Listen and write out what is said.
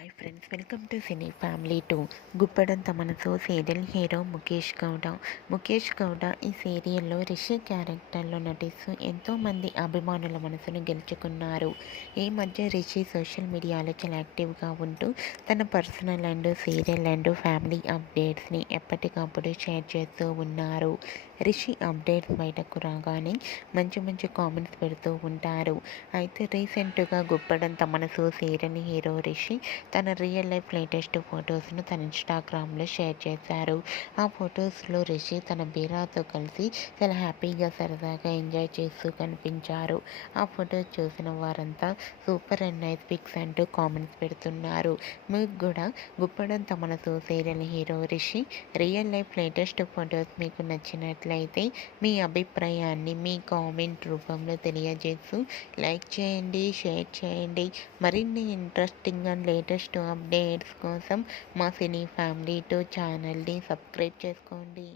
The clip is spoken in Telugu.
Hi friends, welcome to cine family 2. Guppedantha మనసు సీరియల్ హీరో ముఖేష్ గౌడ ఈ సీరియల్లో రిషి క్యారెక్టర్లో నటిస్తూ ఎంతోమంది అభిమానుల మనసును గెలుచుకున్నారు. ఈ మధ్య రిషి సోషల్ మీడియాలో చాలా యాక్టివ్గా ఉంటూ తన personal and serial and family అప్డేట్స్ని ఎప్పటికప్పుడు షేర్ చేస్తూ ఉన్నారు. రిషి అప్డేట్స్ బయటకు రాగానే మంచి కామెంట్స్ పెడుతూ ఉంటారు. అయితే రీసెంట్గా గుప్పడంత మనసు సీరియల్ హీరో రిషి తన రియల్ లైఫ్ లేటెస్ట్ ఫొటోస్ను తన ఇన్స్టాగ్రామ్లో షేర్ చేశారు. ఆ ఫొటోస్లో రిషి తన బీరాతో కలిసి చాలా హ్యాపీగా సరదాగా ఎంజాయ్ చేస్తూ కనిపించారు. ఆ ఫొటోస్ చూసిన వారంతా సూపర్ అండ్ నైస్ పిక్స్ అంటూ కామెంట్స్ పెడుతున్నారు. మీకు కూడా గుప్పడంత మనసు serial hero Rishi real life latest photos మీకు నచ్చినట్లయితే మీ అభిప్రాయాన్ని మీ కామెంట్ రూపంలో తెలియజేస్తూ లైక్ చేయండి, షేర్ చేయండి. మరిన్ని ఇంట్రెస్టింగ్ అండ్ లేటెస్ట్ అప్డేట్స్ కోసం మా సినీ ఫ్యామిలీ 2 ఛానల్ని సబ్స్క్రైబ్ చేసుకోండి.